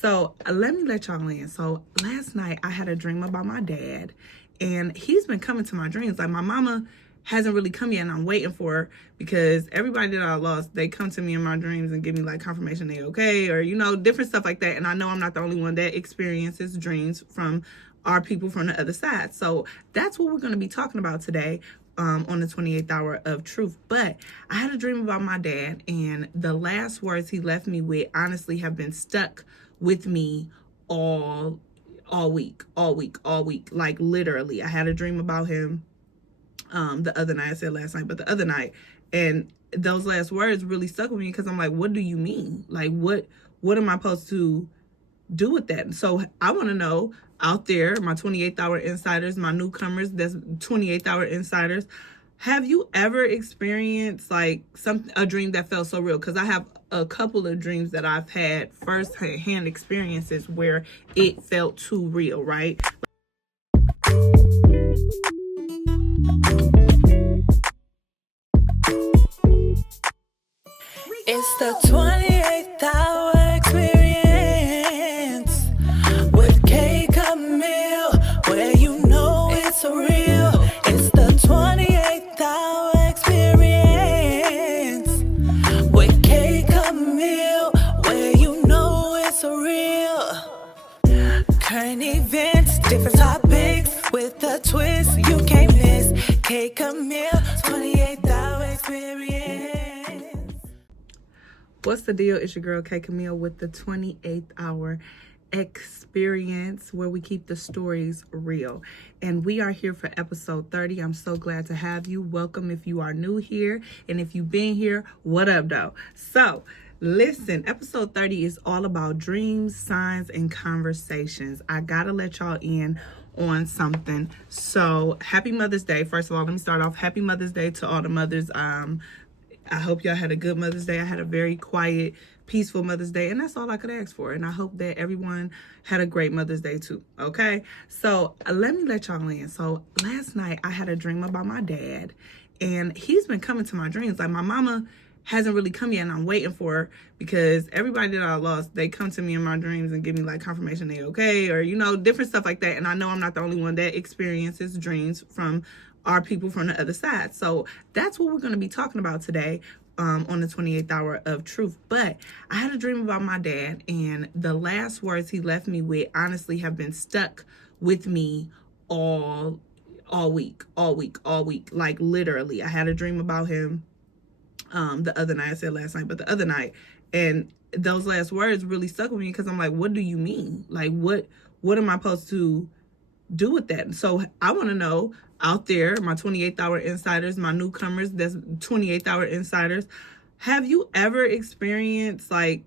So let me let y'all in. So last night I had a dream about my dad, and he's been coming to my dreams. Like, my mama hasn't really come yet, and I'm waiting for her because everybody that I lost, they come to me in my dreams and give me like confirmation they okay, or different stuff like that. And I know I'm not the only one that experiences dreams from our people from the other side. So that's what we're going to be talking about today. On the 28th hour of truth. But I had a dream about my dad, and the last words he left me with honestly have been stuck with me all week. Like, literally, I had a dream about him the other night. I said last night, but the other night, and those last words really stuck with me because I'm like, what do you mean? Like, what am I supposed to do with that? And so I want to know, out there, my 28th hour insiders, my newcomers, that's 28th hour insiders, have you ever experienced like a dream that felt so real? Because I have a couple of dreams that I've had first hand experiences where it felt too real, right? It's the 28th hour experience with K.Camille, where you know it's real. It's the 28th hour experience with K.Camille, where you know it's real. Current events, different topics with a twist you can't miss. K.Camille, 28th hour experience. What's the deal? It's your girl K.Camille with the 28th hour experience, where we keep the stories real. And we are here for episode 30. I'm so glad to have you. Welcome if you are new here. And if you've been here, what up, though? So listen, episode 30 is all about dreams, signs, and conversations. I gotta let y'all in on something. So happy Mother's Day. First of all, let me start off. Happy Mother's Day to all the mothers. I hope y'all had a good Mother's Day. I had a very quiet, peaceful Mother's Day, and that's all I could ask for. And I hope that everyone had a great Mother's Day too, okay? So let me let y'all in. So last night I had a dream about my dad, and he's been coming to my dreams. Like, my mama hasn't really come yet, and I'm waiting for her because everybody that I lost, they come to me in my dreams and give me like confirmation they okay, or different stuff like that. And I know I'm not the only one that experiences dreams from our people from the other side. So that's what we're going to be talking about today on the 28th hour of truth. But I had a dream about my dad, and the last words he left me with honestly have been stuck with me all week. Like, literally, I had a dream about him the other night. I said last night, but the other night, and those last words really stuck with me because I'm like, what do you mean? Like, what am I supposed to do with that? And so I want to know, out there, my 28th hour insiders, my newcomers, that's 28th hour insiders, have you ever experienced like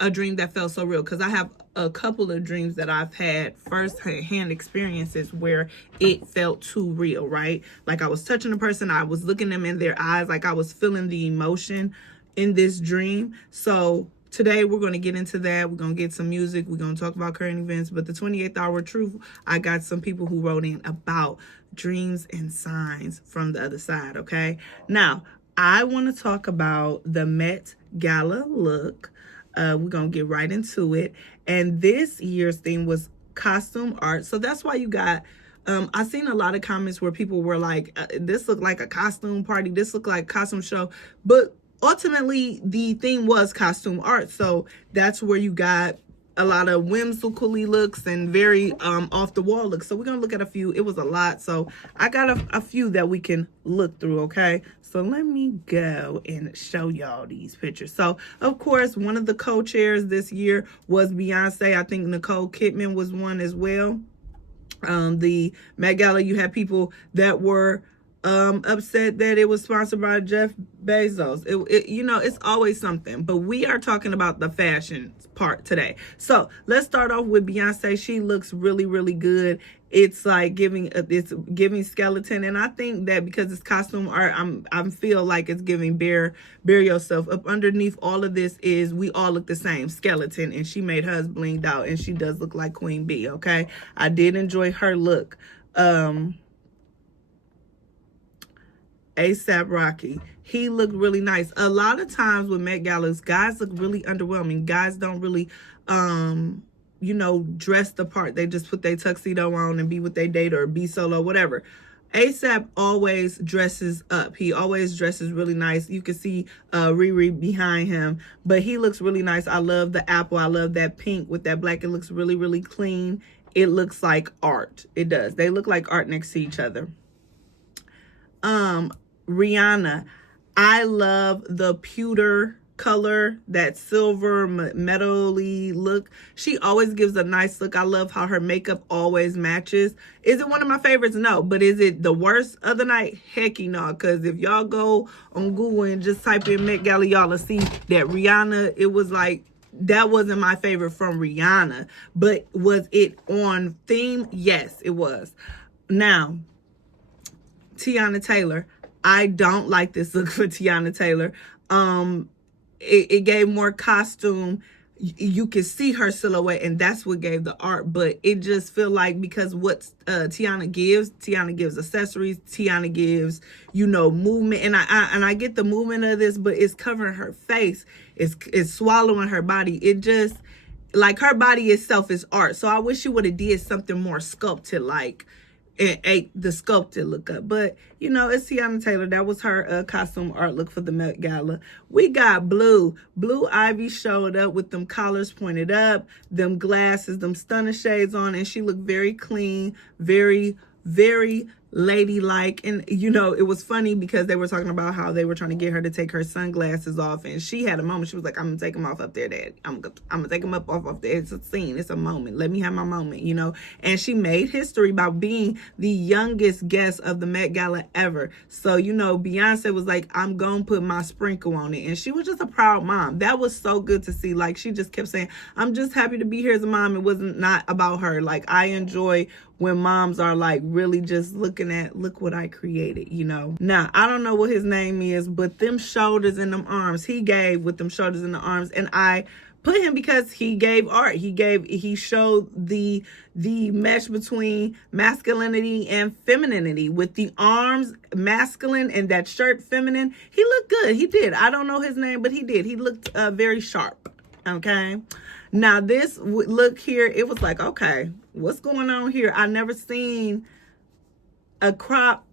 a dream that felt so real? Because I have a couple of dreams that I've had first hand experiences where it felt too real, right? Like, I was touching a person, I was looking them in their eyes, like I was feeling the emotion in this dream. So today we're going to get into that. We're going to get some music. We're going to talk about current events. But the 28th hour truth, I got some people who wrote in about dreams and signs from the other side, okay? Now, I want to talk about the Met Gala look. We're going to get right into it. And this year's theme was costume art. So that's why you got... I've seen a lot of comments where people were like, this looked like a costume party. This looked like a costume show. But ultimately, the theme was costume art. So that's where you got a lot of whimsically looks and very off the wall looks. So we're going to look at a few. It was a lot. So I got a few that we can look through, okay? So let me go and show y'all these pictures. So, of course, one of the co-chairs this year was Beyonce. I think Nicole Kidman was one as well. The Met Gala, you had people that were upset that it was sponsored by Jeff Bezos. It's always something, but we are talking about the fashion part today. So let's start off with Beyonce. She looks really, really good. It's like it's giving skeleton, and I think that because it's costume art, I feel like it's giving bare yourself. Up underneath all of this is we all look the same, skeleton, and she made hers blinged out, and she does look like Queen Bee. Okay, I did enjoy her look. A$AP Rocky, he looked really nice. A lot of times with Met Galas, guys look really underwhelming. Guys don't really dress the part. They just put their tuxedo on and be with their date or be solo, whatever. ASAP always dresses up. He always dresses really nice. You can see Riri behind him, but he looks really nice. I love the apple. I love that pink with that black. It looks really, really clean. It looks like art. It does. They look like art next to each other. Rihanna, I love the pewter color, that silver metally look. She always gives a nice look. I love how her makeup always matches. Is it one of my favorites? No. But is it the worst of the night? Hecky no. Because if y'all go on Google and just type in Met Gala, y'all will see that Rihanna, it was like, that wasn't my favorite from Rihanna. But was it on theme? Yes, it was. Now, Tiana Taylor. I don't like this look for Tiana Taylor. It gave more costume. You can see her silhouette, and that's what gave the art. But it just feel like, because what Tiana gives accessories. Tiana gives, movement, and I get the movement of this, but it's covering her face. It's swallowing her body. It just, like, her body itself is art. So I wish you would have did something more sculpted, like and ate the sculpted look up. But it's Tiana Taylor. That was her costume art look for the Met Gala. We got Blue Ivy showed up with them collars pointed up, them glasses, them stunner shades on, and she looked very clean, very, very ladylike. And it was funny because they were talking about how they were trying to get her to take her sunglasses off, and she had a moment. She was like, I'm gonna take them off up there, Dad. I'm gonna take them off there. It's a scene, it's a moment, let me have my moment. And she made history by being the youngest guest of the Met Gala ever. So Beyonce was like, I'm gonna put my sprinkle on it, and she was just a proud mom. That was so good to see. Like, she just kept saying, I'm just happy to be here as a mom. It wasn't not about her. Like, I enjoy when moms are like really just looking at, look what I created, Now, I don't know what his name is, but them shoulders and them arms, he gave with them shoulders and the arms. And I put him because he gave art. He showed the mesh between masculinity and femininity, with the arms masculine and that shirt feminine. He looked good. He did. I don't know his name, but he did. He looked very sharp. Okay. Now this look here, it was like, okay, what's going on here? I never seen a crop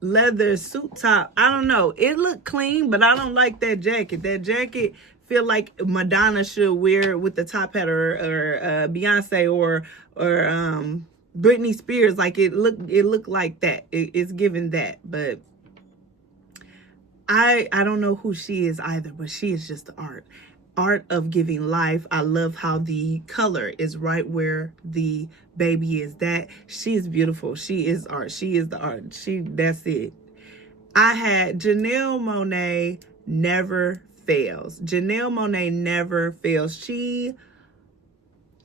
leather suit top. I don't know. It looked clean, but I don't like that jacket. That jacket feel like Madonna should wear with the top hat, or Beyonce or Britney Spears. Like, it looked like that. It's giving that, but I don't know who she is either, but she is just the art of giving life. I love how the color is right where the baby is. That she is beautiful. She is art. She is the art. That's it. I had Janelle Monáe never fails. Janelle Monáe never fails. She,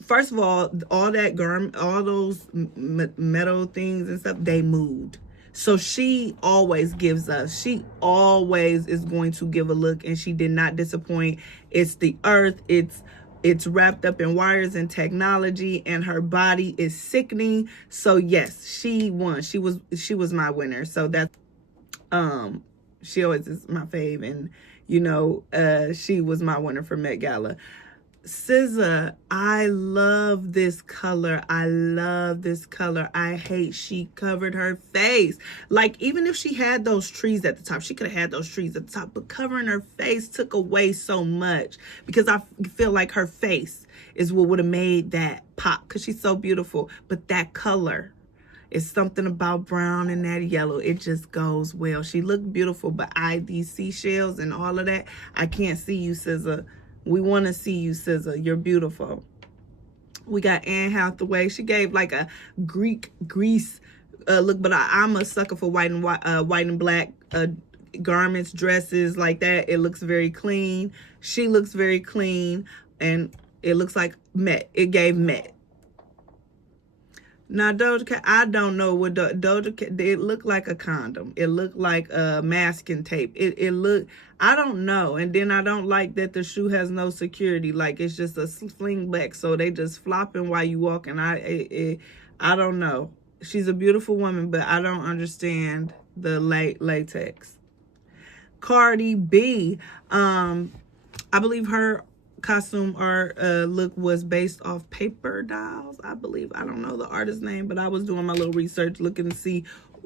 first of all that garment, all those metal things and stuff, they moved. So she always gives us, she always is going to give a look, and she did not disappoint. It's the earth. It's wrapped up in wires and technology, and her body is sickening. So yes, she won. She was my winner. So that's, she always is my fave, and she was my winner for Met Gala. SZA, I love this color. I love this color. I hate she covered her face. Like, even if she had those trees at the top, she could have had those trees at the top, but covering her face took away so much, because I feel like her face is what would have made that pop, because she's so beautiful. But that color is something about brown and that yellow. It just goes well. She looked beautiful, but these seashells and all of that, I can't see you, SZA. We want to see you, SZA. You're beautiful. We got Anne Hathaway. She gave like a Grease look, but I'm a sucker for white and black garments, dresses like that. It looks very clean. She looks very clean, and it looks like Met. It gave Met. Now, Doja Cat, I don't know what Doja Cat, it looked like a condom. It looked like a masking tape. It looked, I don't know. And then I don't like that the shoe has no security. Like, it's just a sling back, so they just flopping while you walking. I don't know. She's a beautiful woman, but I don't understand the latex. Cardi B, I believe her costume art look was based off paper dolls, I believe. I don't know the artist's name, but I was doing my little research looking to see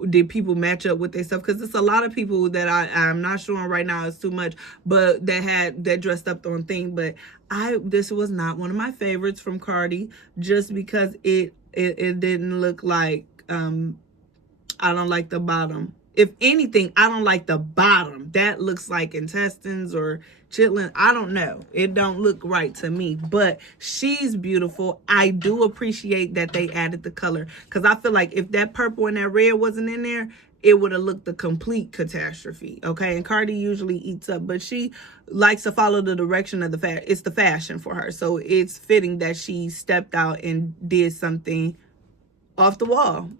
did people match up with their stuff, because it's a lot of people that I'm not showing right now, it's too much, but that dressed up on thing. But this was not one of my favorites from Cardi, just because it didn't look like I don't like the bottom. If anything, I don't like the bottom. That looks like intestines or chitlin. I don't know. It don't look right to me. But she's beautiful. I do appreciate that they added the color, because I feel like if that purple and that red wasn't in there, it would have looked a complete catastrophe. Okay, and Cardi usually eats up, but she likes to follow the direction of the fashion. It's the fashion for her, so it's fitting that she stepped out and did something off the wall.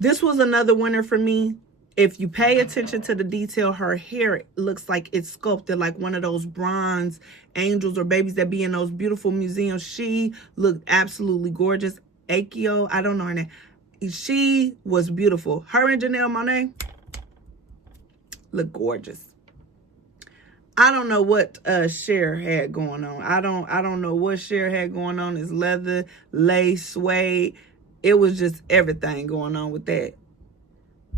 This was another winner for me. If you pay attention to the detail, her hair looks like it's sculpted like one of those bronze angels or babies that be in those beautiful museums. She looked absolutely gorgeous. Akio, I don't know her name. She was beautiful. Her and Janelle Monáe look gorgeous. I don't know what Cher had going on. I don't know what Cher had going on. It's leather, lace, suede. It was just everything going on with that.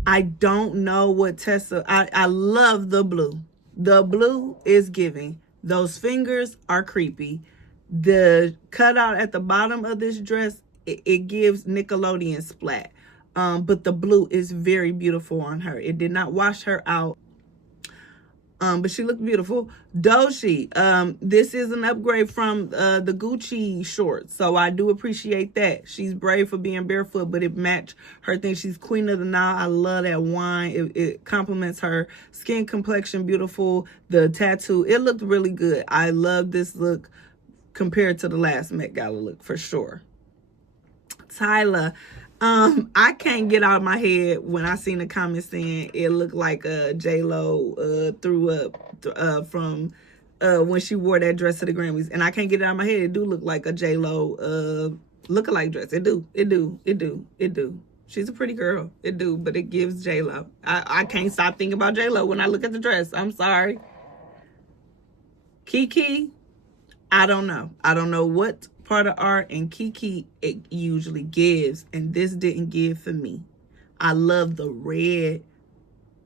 I don't know what Tessa... I love the blue. The blue is giving. Those fingers are creepy. The cutout at the bottom of this dress, it gives Nickelodeon splat. But the blue is very beautiful on her. It did not wash her out. But she looked beautiful. Doshi, this is an upgrade from the Gucci shorts, so I do appreciate that. She's brave for being barefoot, but it matched her thing. She's queen of the Nile. I love that wine. It complements her skin complexion. Beautiful. The tattoo, it looked really good. I love this look compared to the last Met Gala look for sure. Tyler, I can't get out of my head when I seen the comments saying it looked like J-Lo threw up from when she wore that dress to the Grammys. And I can't get it out of my head. It do look like a J-Lo lookalike dress. It do. She's a pretty girl. It do, but it gives J-Lo. I can't stop thinking about J-Lo when I look at the dress. I'm sorry. Kiki, I don't know. I don't know what part of art and Kiki it usually gives, and this didn't give for me. I love the red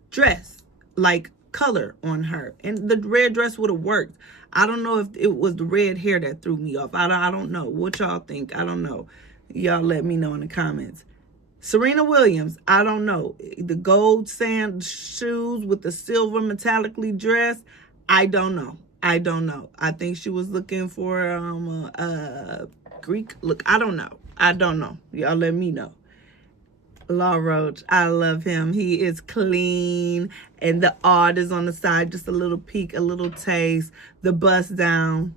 dress, like color on her, and the red dress would have worked. I don't know if it was the red hair that threw me off. I don't know what y'all think. I don't know. Y'all let me know in the comments. Serena Williams, I don't know. The gold sand shoes with the silver metallically dress, I don't know. I think she was looking for Greek look. I don't know. Y'all let me know. Law Roach, I love him. He is clean, and the art is on the side, just a little peek, a little taste. The bust down.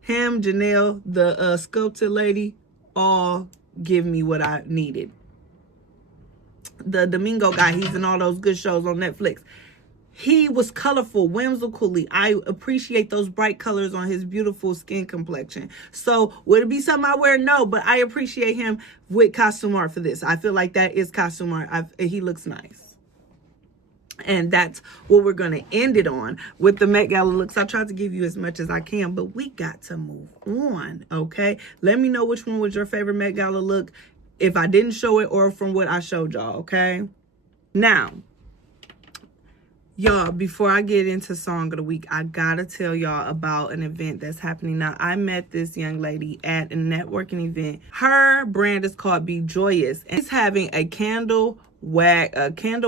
Him, Janelle, the sculpted lady, all give me what I needed. The Domingo guy, he's in all those good shows on Netflix. He was colorful, whimsically. I appreciate those bright colors on his beautiful skin complexion. So would it be something I wear? No, but I appreciate him with costume art for this. I feel like that is costume art. He looks nice. And that's what we're going to end it on with the Met Gala looks. I tried to give you as much as I can, but we got to move on, okay? Let me know which one was your favorite Met Gala look, if I didn't show it or from what I showed y'all, okay? Now, y'all, before I get into Song of the Week, I gotta tell y'all about an event that's happening now. I met this young lady at a networking event. Her brand is called Be Joyous, and she's having a candle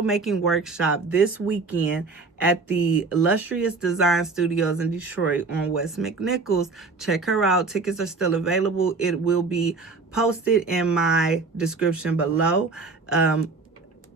making workshop this weekend at the Illustrious Design Studios in Detroit on West McNichols. Check her out. Tickets are still available. It will be posted in my description below.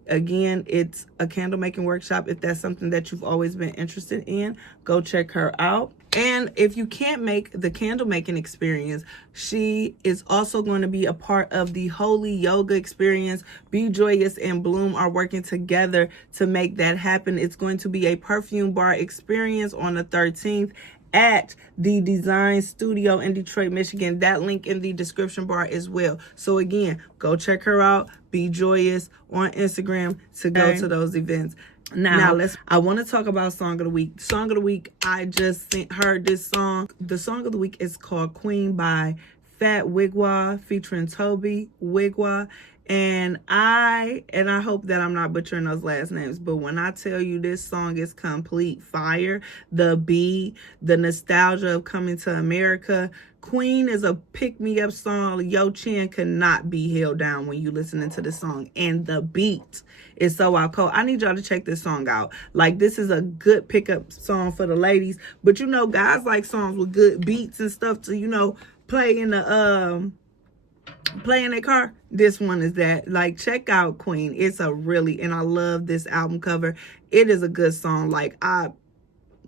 Again, it's a candle making workshop. If that's something that you've always been interested in, go check her out. And if you can't make the candle making experience, she is also going to be a part of the Holy Yoga experience. Be Joyous and Bloom are working together to make that happen. It's going to be a perfume bar experience on the 13th at the Design Studio in Detroit, Michigan. That link in the description bar as well. So again, go check her out. Be Joyous on Instagram to go to those events. Now, I want to talk about Song of the Week. Song of the Week, I just heard this song. The Song of the Week is called Queen by Fat Wigwa featuring Toby Wigwa. And I hope that I'm not butchering those last names, but when I tell you this song is complete fire, the beat, the nostalgia of coming to America. Queen is a pick-me-up song. Your chin cannot be held down when you listening to the song. And the beat is so out cold. I need y'all to check this song out. Like, this is a good pickup song for the ladies. But you know, guys like songs with good beats and stuff to, you know, play in the play in their car. This one is that. Like, check out Queen. It's a really, and I love this album cover. It is a good song. Like,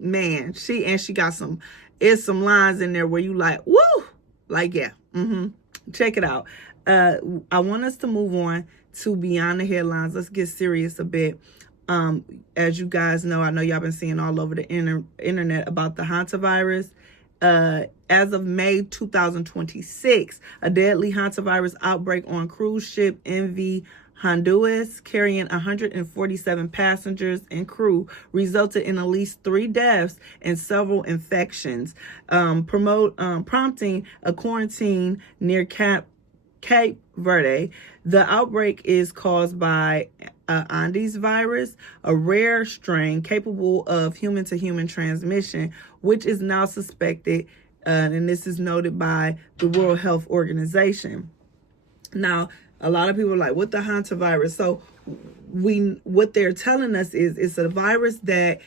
man, she got some lines in there where you like, woo, like, yeah. Check it out. I want us to move on to Beyond the Headlines. Let's get serious a bit. As you guys know, I know y'all been seeing all over the internet about the hantavirus. As of May 2026, a deadly hantavirus outbreak on cruise ship MV Honduras, carrying 147 passengers and crew, resulted in at least 3 deaths and several infections, prompting a quarantine near Cape Verde. The outbreak is caused by Andes virus, a rare strain capable of human-to-human transmission, which is now suspected, and this is noted by the World Health Organization. Now, a lot of people are like, what the hantavirus? So what they're telling us is it's a virus that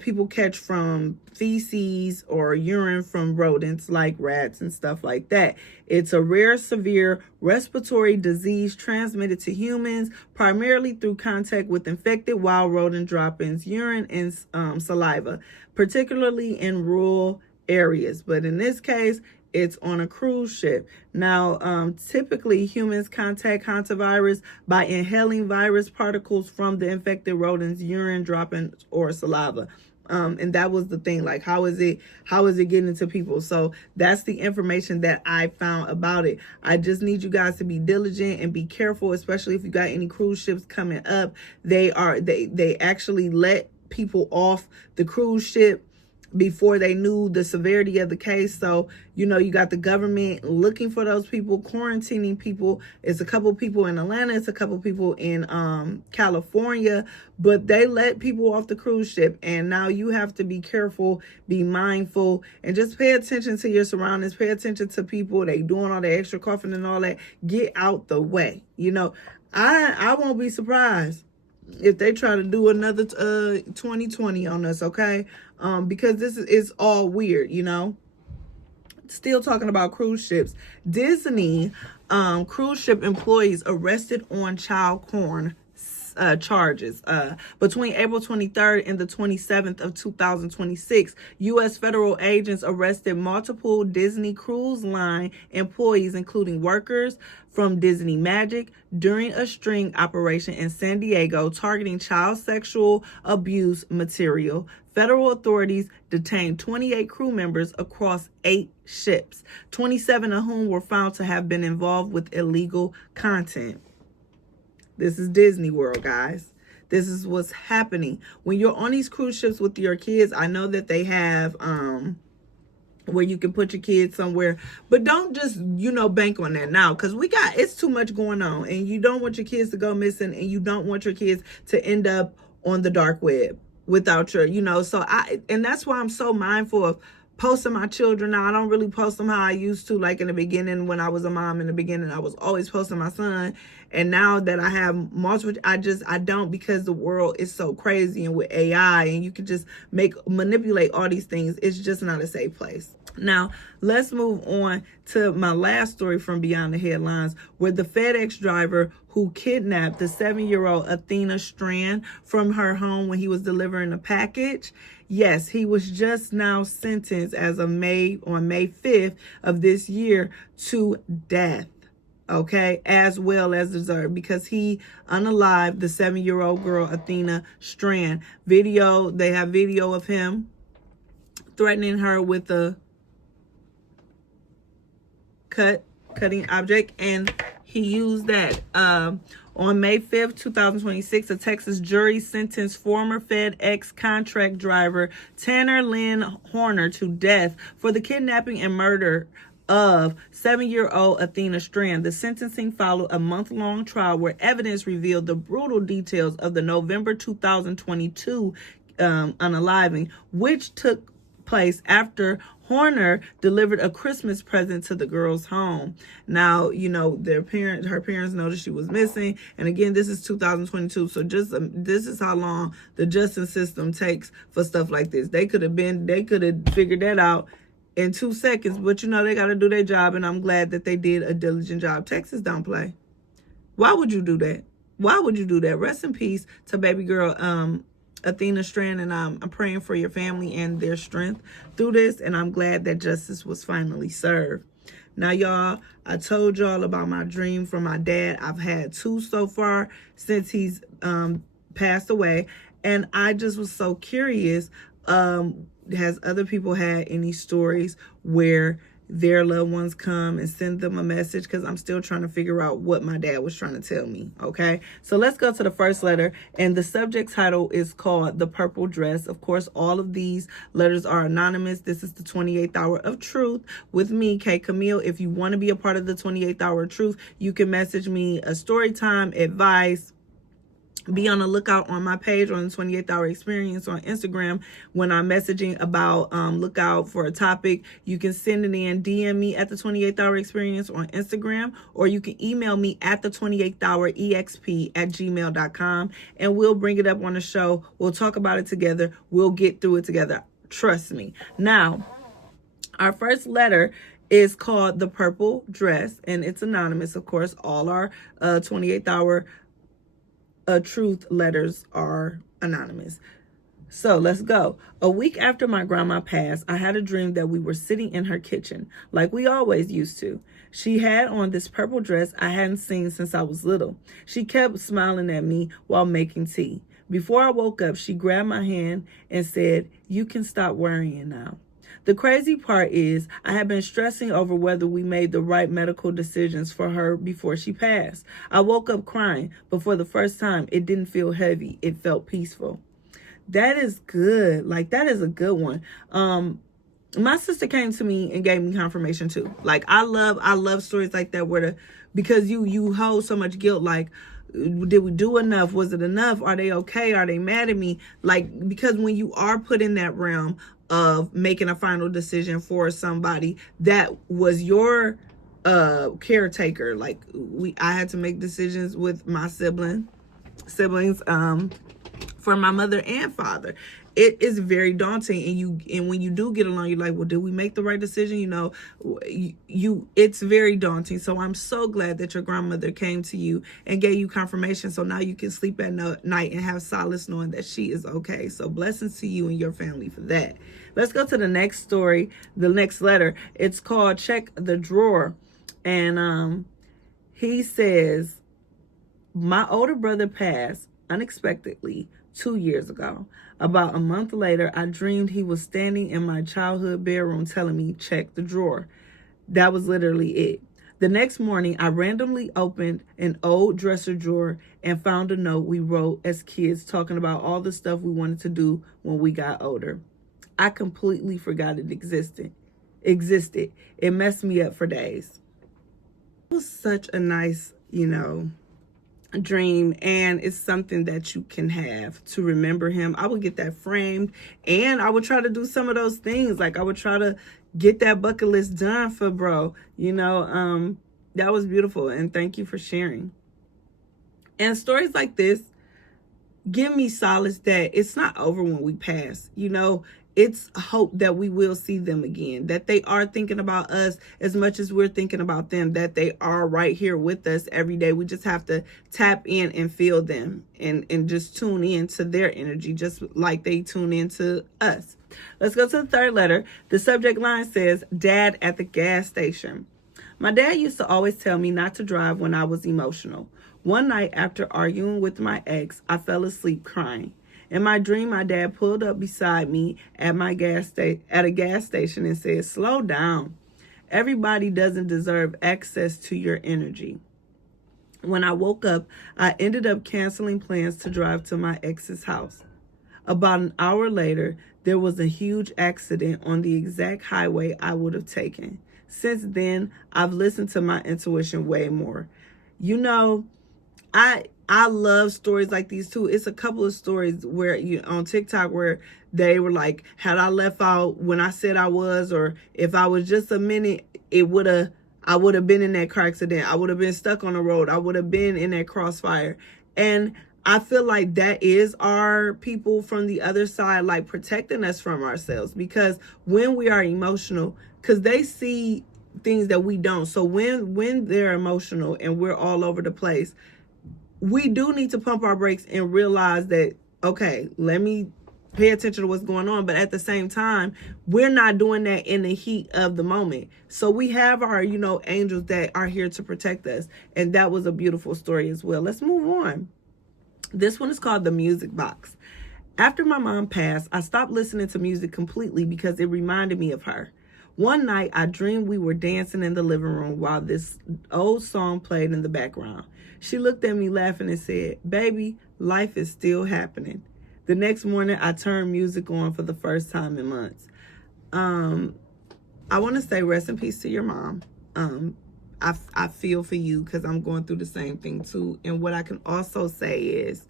people catch from feces or urine from rodents like rats and stuff like that. It's a rare, severe respiratory disease transmitted to humans primarily through contact with infected wild rodent droppings, urine, and saliva, particularly in rural areas. But in this case, it's on a cruise ship. Now, typically humans contact hantavirus by inhaling virus particles from the infected rodent's urine, droppings, or saliva. And that was the thing, like, how is it getting into people? So that's the information that I found about it. I just need you guys to be diligent and be careful, especially if you got any cruise ships coming up. They actually let people off the cruise ship before they knew the severity of the case. So, you know, you got the government looking for those people, quarantining people. It's a couple people in Atlanta. It's a couple people in California. But they let people off the cruise ship. And now you have to be careful, be mindful, and just pay attention to your surroundings. Pay attention to people. They doing all the extra coughing and all that. Get out the way. You know, I won't be surprised if they try to do another 2020 on us, okay? Because this is all weird, you know? Still talking about cruise ships. Disney cruise ship employees arrested on child porn charges. Between April 23rd and the 27th of 2026, U.S. federal agents arrested multiple Disney Cruise Line employees, including workers from Disney Magic, during a string operation in San Diego targeting child sexual abuse material. Federal authorities detained 28 crew members across 8 ships, 27 of whom were found to have been involved with illegal content. This is Disney World, guys. This is what's happening. When you're on these cruise ships with your kids, I know that they have where you can put your kids somewhere, but don't just, you know, bank on that now, because it's too much going on, and you don't want your kids to go missing, and you don't want your kids to end up on the dark web without your, you know, and that's why I'm so mindful of posting my children now. I don't really post them how I used to, like in the beginning when I was a mom. In the beginning, I was always posting my son. And now that I have multiple, I don't, because the world is so crazy, and with AI, and you can just manipulate all these things. It's just not a safe place. Now, let's move on to my last story from Beyond the Headlines, where the FedEx driver who kidnapped the 7-year-old Athena Strand from her home when he was delivering a package. Yes, he was just now sentenced on May 5th of this year to death. Okay, as well as deserved, because he unalived the 7-year-old girl Athena Strand. They have video of him threatening her with a cutting object, and he used that. On May 5th, 2026, a Texas jury sentenced former FedEx contract driver Tanner Lynn Horner to death for the kidnapping and murder of 7-year-old Athena Strand. The sentencing followed a month-long trial where evidence revealed the brutal details of the November 2022 unaliving, which took place after Horner delivered a Christmas present to the girl's home. Now, her parents noticed she was missing. And again, this is 2022. So this is how long the justice system takes for stuff like this. They could have figured that out in 2 seconds, but they got to do their job. And I'm glad that they did a diligent job. Texas don't play. Why would you do that? Why would you do that? Rest in peace to baby girl, Athena Strand, and I'm praying for your family and their strength through this, and I'm glad that justice was finally served. Now, y'all, I told y'all about my dream from my dad. I've had 2 so far since he's passed away, and I just was so curious. Has other people had any stories where their loved ones come and send them a message? Because I'm still trying to figure out what my dad was trying to tell me. Okay, so let's go to the first letter, and the subject title is called The Purple Dress. Of course, all of these letters are anonymous. This is the 28th hour of truth with me, K.Camille. If you want to be a part of the 28th hour of truth, you can message me a story time, advice. Be on the lookout on my page on the 28th Hour Experience on Instagram when I'm messaging about look out for a topic. You can send it in, DM me at the 28th Hour Experience on Instagram, or you can email me at the 28th Hour exp@gmail.com, and we'll bring it up on the show. We'll talk about it together. We'll get through it together. Trust me. Now, our first letter is called The Purple Dress, and it's anonymous. Of course, all our 28th Hour truth letters are anonymous. So let's go. A week after my grandma passed, I had a dream that we were sitting in her kitchen like we always used to. She had on this purple dress I hadn't seen since I was little. She kept smiling at me while making tea. Before I woke up, she grabbed my hand and said, "You can stop worrying now." The crazy part is I had been stressing over whether we made the right medical decisions for her before she passed. I woke up crying, but for the first time, it didn't feel heavy. It felt peaceful. That is good. Like, that is a good one. My sister came to me and gave me confirmation too. Like, I love stories like that because you hold so much guilt. Like, did we do enough? Was it enough? Are they okay? Are they mad at me? Like, because when you are put in that realm of making a final decision for somebody that was your caretaker, like I had to make decisions with my siblings for my mother and father. It is very daunting, and when you do get along, you're like, well, did we make the right decision? It's very daunting. So I'm so glad that your grandmother came to you and gave you confirmation, so now you can sleep at night and have solace knowing that she is okay. So blessings to you and your family for that. Let's go to the next story, the next letter. It's called Check the Drawer, and he says, my older brother passed unexpectedly 2 years ago. About a month later, I dreamed he was standing in my childhood bedroom telling me, check the drawer. That was literally it. The next morning, I randomly opened an old dresser drawer and found a note we wrote as kids talking about all the stuff we wanted to do when we got older. I completely forgot it existed. It messed me up for days. It was such a nice, dream, and it's something that you can have to remember him. I would get that framed, and I would try to do some of those things. Like, I would try to get that bucket list done for bro. That was beautiful, and thank you for sharing. And stories like this give me solace that it's not over when we pass. It's hope that we will see them again, that they are thinking about us as much as we're thinking about them, that they are right here with us every day. We just have to tap in and feel them and just tune in to their energy, just like they tune into us. Let's go to the third letter. The subject line says, Dad at the gas station. My dad used to always tell me not to drive when I was emotional. One night after arguing with my ex, I fell asleep crying. In my dream, my dad pulled up beside me at a gas station and said, slow down. Everybody doesn't deserve access to your energy. When I woke up, I ended up canceling plans to drive to my ex's house. About an hour later, there was a huge accident on the exact highway I would have taken. Since then, I've listened to my intuition way more. You know, I love stories like these too. It's a couple of stories where on TikTok where they were like, had I left out when I said I was, or if I was just a minute, I would have been in that car accident. I would have been stuck on the road. I would have been in that crossfire. And I feel like that is our people from the other side, like protecting us from ourselves, because when we are emotional, because they see things that we don't. So when they're emotional and we're all over the place, we do need to pump our brakes and realize that, okay, let me pay attention to what's going on. But at the same time, we're not doing that in the heat of the moment. So we have our, angels that are here to protect us. And that was a beautiful story as well. Let's move on. This one is called The Music Box. After my mom passed, I stopped listening to music completely because it reminded me of her. One night, I dreamed we were dancing in the living room while this old song played in the background. She looked at me laughing and said, "Baby, life is still happening." The next morning, I turned music on for the first time in months. I want to say rest in peace to your mom. I feel for you because I'm going through the same thing too. And what I can also say is,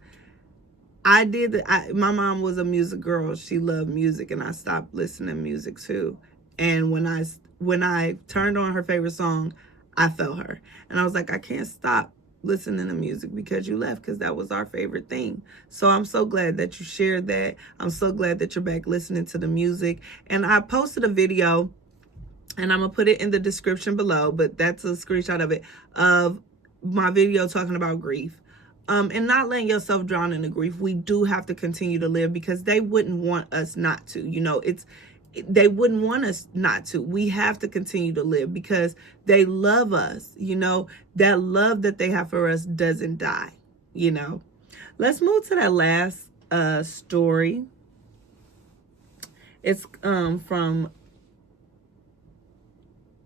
my mom was a music girl. She loved music, and I stopped listening to music too. And when I turned on her favorite song, I felt her. And I was like, I can't stop listening to music because you left, because that was our favorite thing. So I'm so glad that you shared that. I'm so glad that you're back listening to the music. And I posted a video, and I'm going to put it in the description below, but that's a screenshot of it, of my video talking about grief. And not letting yourself drown in the grief. We do have to continue to live because they wouldn't want us not to. They wouldn't want us not to. We have to continue to live because they love us. That love that they have for us doesn't die. Let's move to that last story. It's from...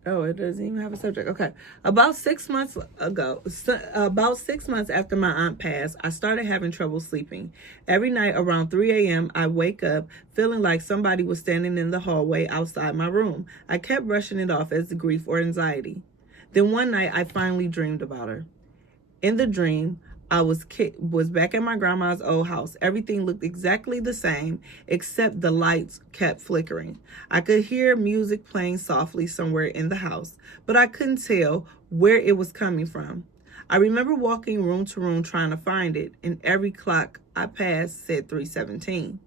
Oh, it doesn't even have a subject. Okay. About 6 months after my aunt passed, I started having trouble sleeping. Every night around 3 a.m., I wake up feeling like somebody was standing in the hallway outside my room. I kept brushing it off as grief or anxiety. Then one night, I finally dreamed about her. In the dream, I was back at my grandma's old house. Everything looked exactly the same, except the lights kept flickering. I could hear music playing softly somewhere in the house, but I couldn't tell where it was coming from. I remember walking room to room trying to find it, and every clock I passed said 3:17.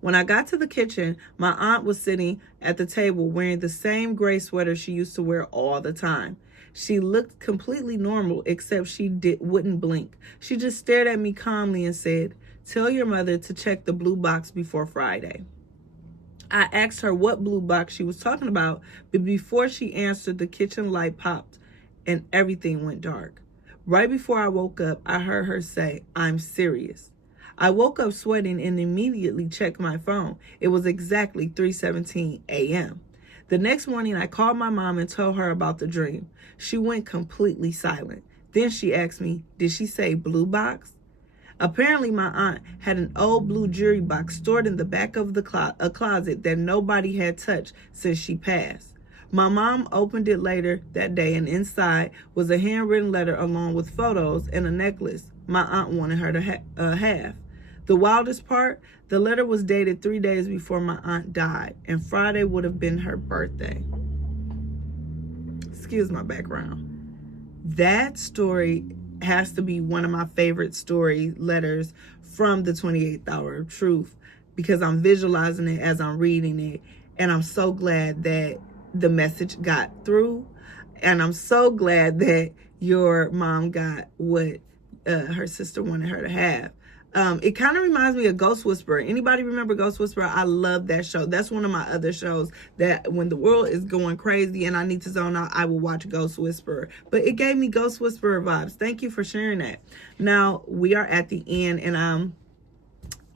When I got to the kitchen, my aunt was sitting at the table wearing the same gray sweater she used to wear all the time. She looked completely normal, except she wouldn't blink. She just stared at me calmly and said, "Tell your mother to check the blue box before Friday." I asked her what blue box she was talking about, but before she answered, the kitchen light popped and everything went dark. Right before I woke up, I heard her say, "I'm serious." I woke up sweating and immediately checked my phone. It was exactly 3:17 a.m. The next morning, I called my mom and told her about the dream. She went completely silent. Then she asked me, "Did she say blue box?" Apparently, my aunt had an old blue jewelry box stored in the back of a closet that nobody had touched since she passed. My mom opened it later that day, and inside was a handwritten letter along with photos and a necklace my aunt wanted her to have. The wildest part, the letter was dated 3 days before my aunt died, and Friday would have been her birthday. Excuse my background. That story has to be one of my favorite letters from the 28th Hour of Truth, because I'm visualizing it as I'm reading it, and I'm so glad that the message got through, and I'm so glad that your mom got what her sister wanted her to have. It kind of reminds me of Ghost Whisperer. Anybody remember Ghost Whisperer? I love that show. That's one of my other shows that when the world is going crazy and I need to zone out, I will watch Ghost Whisperer. But it gave me Ghost Whisperer vibes. Thank you for sharing that. Now, we are at the end, and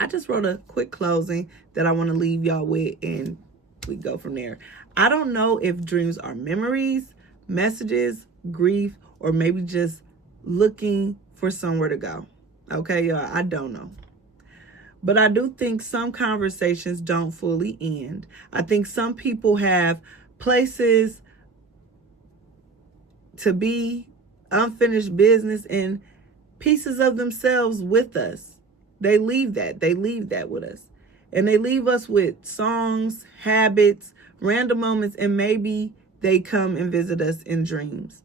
I just wrote a quick closing that I want to leave y'all with, and we go from there. I don't know if dreams are memories, messages, grief, or maybe just looking for somewhere to go. Okay, y'all, I don't know. But I do think some conversations don't fully end. I think some people have places to be, unfinished business, and pieces of themselves with us. They leave that with us. And they leave us with songs, habits, random moments, and maybe they come and visit us in dreams.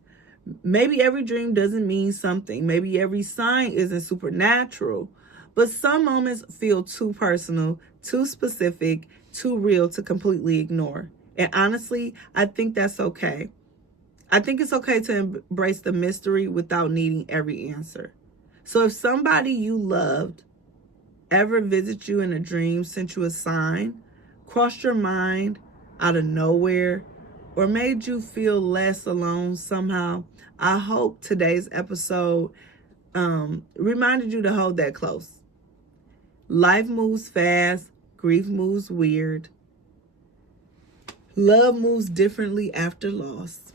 Maybe every dream doesn't mean something. Maybe every sign isn't supernatural. But some moments feel too personal, too specific, too real to completely ignore. And honestly, I think that's okay. I think it's okay to embrace the mystery without needing every answer. So if somebody you loved ever visited you in a dream, sent you a sign, crossed your mind out of nowhere, or made you feel less alone somehow, I hope today's episode reminded you to hold that close. Life moves fast, grief moves weird, love moves differently after loss,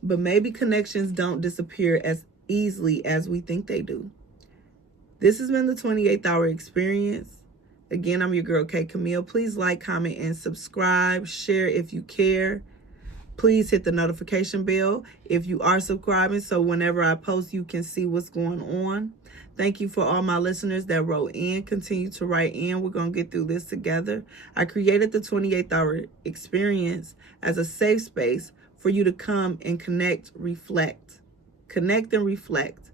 but maybe connections don't disappear as easily as we think they do. This has been the 28th Hour Experience. Again, I'm your girl, K.Camille. Please like, comment, and subscribe. Share if you care. Please hit the notification bell if you are subscribing, so whenever I post, you can see what's going on. Thank you for all my listeners that wrote in. Continue to write in. We're going to get through this together. I created the 28th Hour Experience as a safe space for you to come and connect, reflect. Connect and reflect.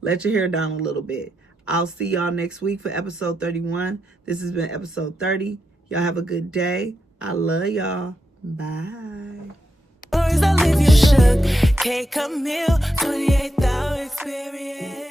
Let your hair down a little bit. I'll see y'all next week for episode 31. This has been episode 30. Y'all have a good day. I love y'all. Bye. Stories that leave you shook. K.Camille, 28th Hour Experience.